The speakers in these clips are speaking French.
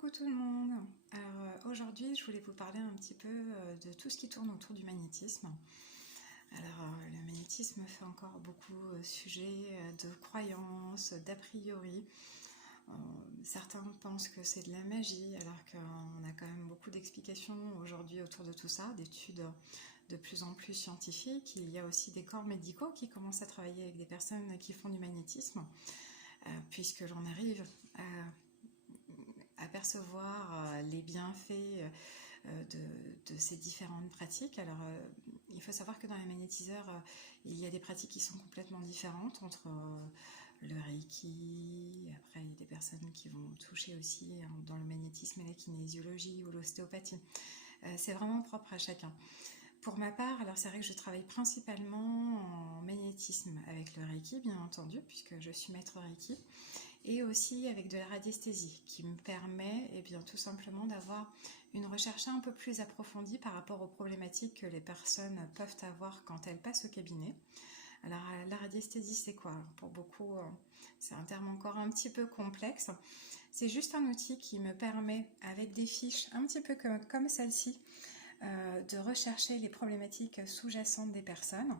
Coucou tout le monde. Alors aujourd'hui je voulais vous parler un petit peu de tout ce qui tourne autour du magnétisme. Alors le magnétisme fait encore beaucoup sujet de croyances, d'a priori. Euh, Certains pensent que c'est de la magie alors qu'on a quand même beaucoup d'explications aujourd'hui autour de tout ça, d'études de plus en plus scientifiques. Il y a aussi des corps médicaux qui commencent à travailler avec des personnes qui font du magnétisme, puisque l'on arrive à apercevoir les bienfaits de ces différentes pratiques. Alors, il faut savoir que dans les magnétiseurs, il y a des pratiques qui sont complètement différentes entre le Reiki, après il y a des personnes qui vont toucher aussi dans le magnétisme et la kinésiologie ou l'ostéopathie. C'est vraiment propre à chacun. Pour ma part, alors c'est vrai que je travaille principalement en magnétisme avec le Reiki, bien entendu, puisque je suis maître Reiki, et aussi avec de la radiesthésie qui me permet bien, tout simplement d'avoir une recherche un peu plus approfondie par rapport aux problématiques que les personnes peuvent avoir quand elles passent au cabinet. Alors la radiesthésie c'est quoi? Pour beaucoup c'est un terme encore un petit peu complexe. C'est juste un outil qui me permet, avec des fiches un petit peu comme celle-ci, de rechercher les problématiques sous-jacentes des personnes.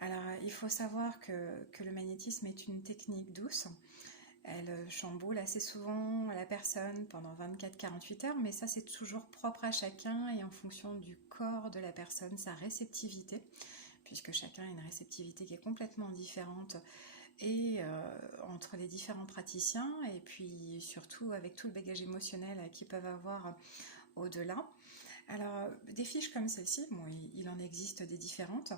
Alors il faut savoir que le magnétisme est une technique douce. Elle chamboule assez souvent la personne pendant 24-48 heures, mais ça c'est toujours propre à chacun et en fonction du corps de la personne, sa réceptivité, puisque chacun a une réceptivité qui est complètement différente et entre les différents praticiens, et puis surtout avec tout le bagage émotionnel qu'ils peuvent avoir au-delà. Alors, des fiches comme celle-ci, bon, il en existe des différentes,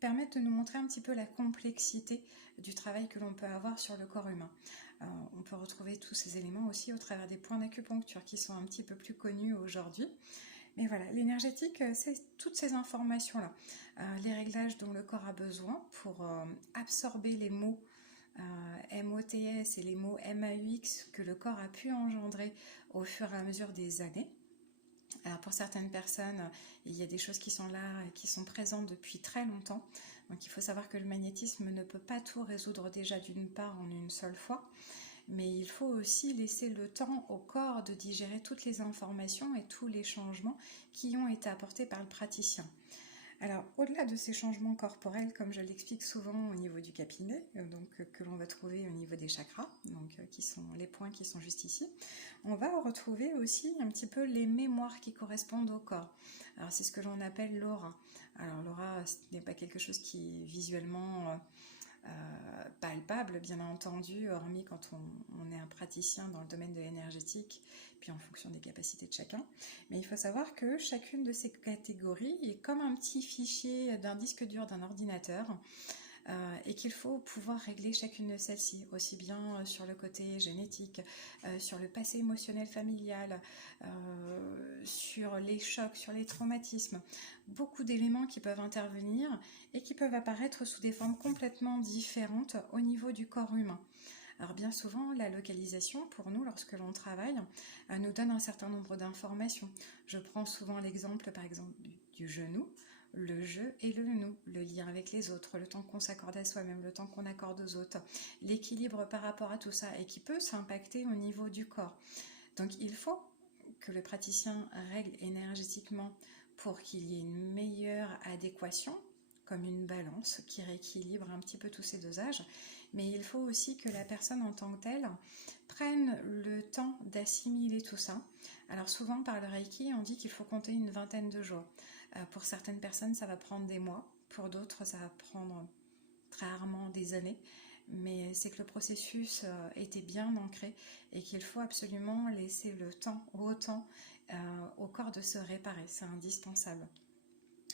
permettent de nous montrer un petit peu la complexité du travail que l'on peut avoir sur le corps humain. On peut retrouver tous ces éléments aussi au travers des points d'acupuncture qui sont un petit peu plus connus aujourd'hui. Mais voilà, l'énergétique, c'est toutes ces informations-là. Les réglages dont le corps a besoin pour absorber les mots MOTS et les mots MAUX que le corps a pu engendrer au fur et à mesure des années. Alors pour certaines personnes, il y a des choses qui sont là, qui sont présentes depuis très longtemps. Donc il faut savoir que le magnétisme ne peut pas tout résoudre déjà d'une part en une seule fois, mais il faut aussi laisser le temps au corps de digérer toutes les informations et tous les changements qui ont été apportés par le praticien. Alors, au-delà de ces changements corporels, comme je l'explique souvent au niveau du capinet, que l'on va trouver au niveau des chakras, qui sont les points qui sont juste ici, on va retrouver aussi un petit peu les mémoires qui correspondent au corps. Alors, c'est ce que l'on appelle l'aura. Alors, l'aura, ce n'est pas quelque chose qui est visuellement palpable, bien entendu, hormis quand on est un praticien dans le domaine de l'énergétique, puis en fonction des capacités de chacun. Mais il faut savoir que chacune de ces catégories est comme un petit fichier d'un disque dur d'un ordinateur, et qu'il faut pouvoir régler chacune de celles-ci, aussi bien sur le côté génétique, sur le passé émotionnel familial, sur les chocs, sur les traumatismes, beaucoup d'éléments qui peuvent intervenir et qui peuvent apparaître sous des formes complètement différentes au niveau du corps humain. Alors bien souvent, la localisation, pour nous, lorsque l'on travaille, nous donne un certain nombre d'informations. Je prends souvent l'exemple, par exemple, du genou, le je et le nous, le lien avec les autres, le temps qu'on s'accorde à soi-même, le temps qu'on accorde aux autres, l'équilibre par rapport à tout ça, et qui peut s'impacter au niveau du corps. Donc il faut que le praticien règle énergétiquement pour qu'il y ait une meilleure adéquation, comme une balance qui rééquilibre un petit peu tous ces dosages, mais il faut aussi que la personne en tant que telle prenne le temps d'assimiler tout ça. Alors souvent par le Reiki, on dit qu'il faut compter une vingtaine de jours. Pour certaines personnes, ça va prendre des mois, pour d'autres, ça va prendre très rarement des années, mais c'est que le processus était bien ancré et qu'il faut absolument laisser le temps au corps de se réparer, c'est indispensable.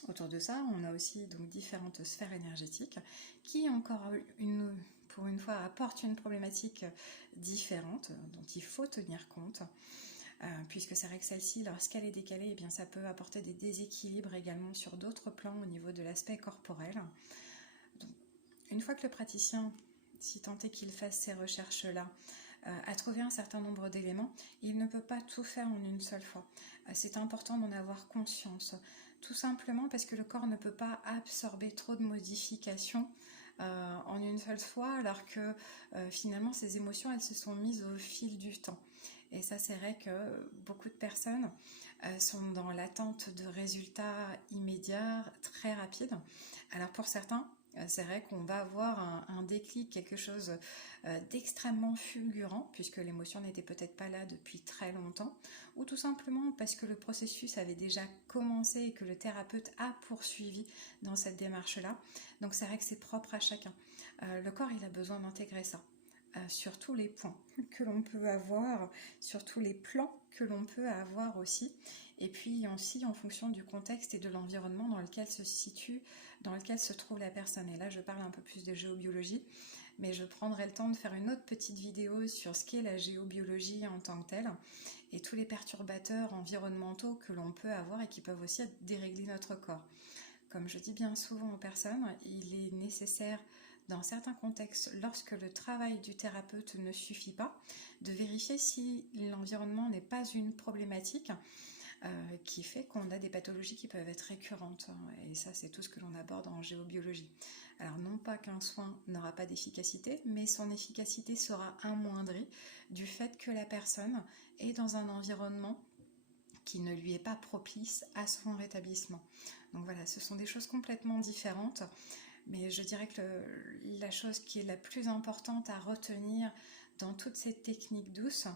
Autour de ça, on a aussi donc différentes sphères énergétiques qui encore pour une fois apportent une problématique différente dont il faut tenir compte. Puisque c'est vrai que celle-ci, lorsqu'elle est décalée, eh bien, ça peut apporter des déséquilibres également sur d'autres plans au niveau de l'aspect corporel. Donc, une fois que le praticien, si tant est qu'il fasse ces recherches-là, a trouvé un certain nombre d'éléments, il ne peut pas tout faire en une seule fois. C'est important d'en avoir conscience, tout simplement parce que le corps ne peut pas absorber trop de modifications en une seule fois, alors que finalement ces émotions elles se sont mises au fil du temps. Et ça, c'est vrai que beaucoup de personnes sont dans l'attente de résultats immédiats, très rapides. Alors pour certains, c'est vrai qu'on va avoir un déclic, quelque chose d'extrêmement fulgurant, puisque l'émotion n'était peut-être pas là depuis très longtemps, ou tout simplement parce que le processus avait déjà commencé et que le thérapeute a poursuivi dans cette démarche-là. Donc c'est vrai que c'est propre à chacun. Le corps, il a besoin d'intégrer ça sur tous les points que l'on peut avoir, sur tous les plans que l'on peut avoir aussi, et puis aussi en fonction du contexte et de l'environnement dans lequel se situe, dans lequel se trouve la personne. Et là, je parle un peu plus de géobiologie, mais je prendrai le temps de faire une autre petite vidéo sur ce qu'est la géobiologie en tant que telle, et tous les perturbateurs environnementaux que l'on peut avoir et qui peuvent aussi dérégler notre corps. Comme je dis bien souvent aux personnes, il est nécessaire dans certains contextes, lorsque le travail du thérapeute ne suffit pas, de vérifier si l'environnement n'est pas une problématique qui fait qu'on a des pathologies qui peuvent être récurrentes. Et ça, c'est tout ce que l'on aborde en géobiologie. Alors non pas qu'un soin n'aura pas d'efficacité, mais son efficacité sera amoindrie du fait que la personne est dans un environnement qui ne lui est pas propice à son rétablissement. Donc voilà, ce sont des choses complètement différentes. Mais je dirais que la chose qui est la plus importante à retenir dans toutes ces techniques douces,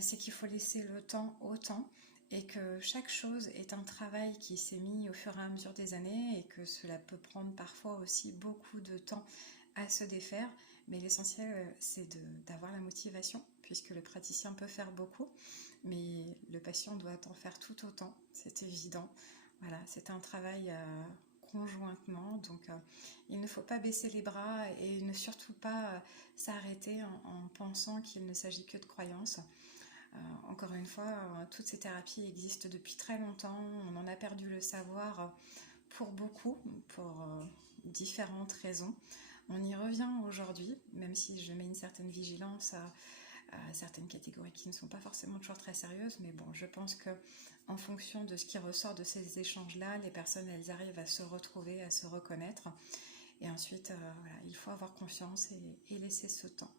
c'est qu'il faut laisser le temps au temps et que chaque chose est un travail qui s'est mis au fur et à mesure des années et que cela peut prendre parfois aussi beaucoup de temps à se défaire. Mais l'essentiel, c'est d'avoir la motivation, puisque le praticien peut faire beaucoup, mais le patient doit en faire tout autant, c'est évident. Voilà, c'est un travail conjointement, donc il ne faut pas baisser les bras et ne surtout pas s'arrêter en pensant qu'il ne s'agit que de croyances. Encore une fois, toutes ces thérapies existent depuis très longtemps, on en a perdu le savoir pour beaucoup, pour différentes raisons. On y revient aujourd'hui, même si je mets une certaine vigilance à certaines catégories qui ne sont pas forcément toujours très sérieuses, mais bon, je pense que en fonction de ce qui ressort de ces échanges-là, les personnes, elles arrivent à se retrouver, à se reconnaître, et ensuite, voilà, il faut avoir confiance et laisser ce temps.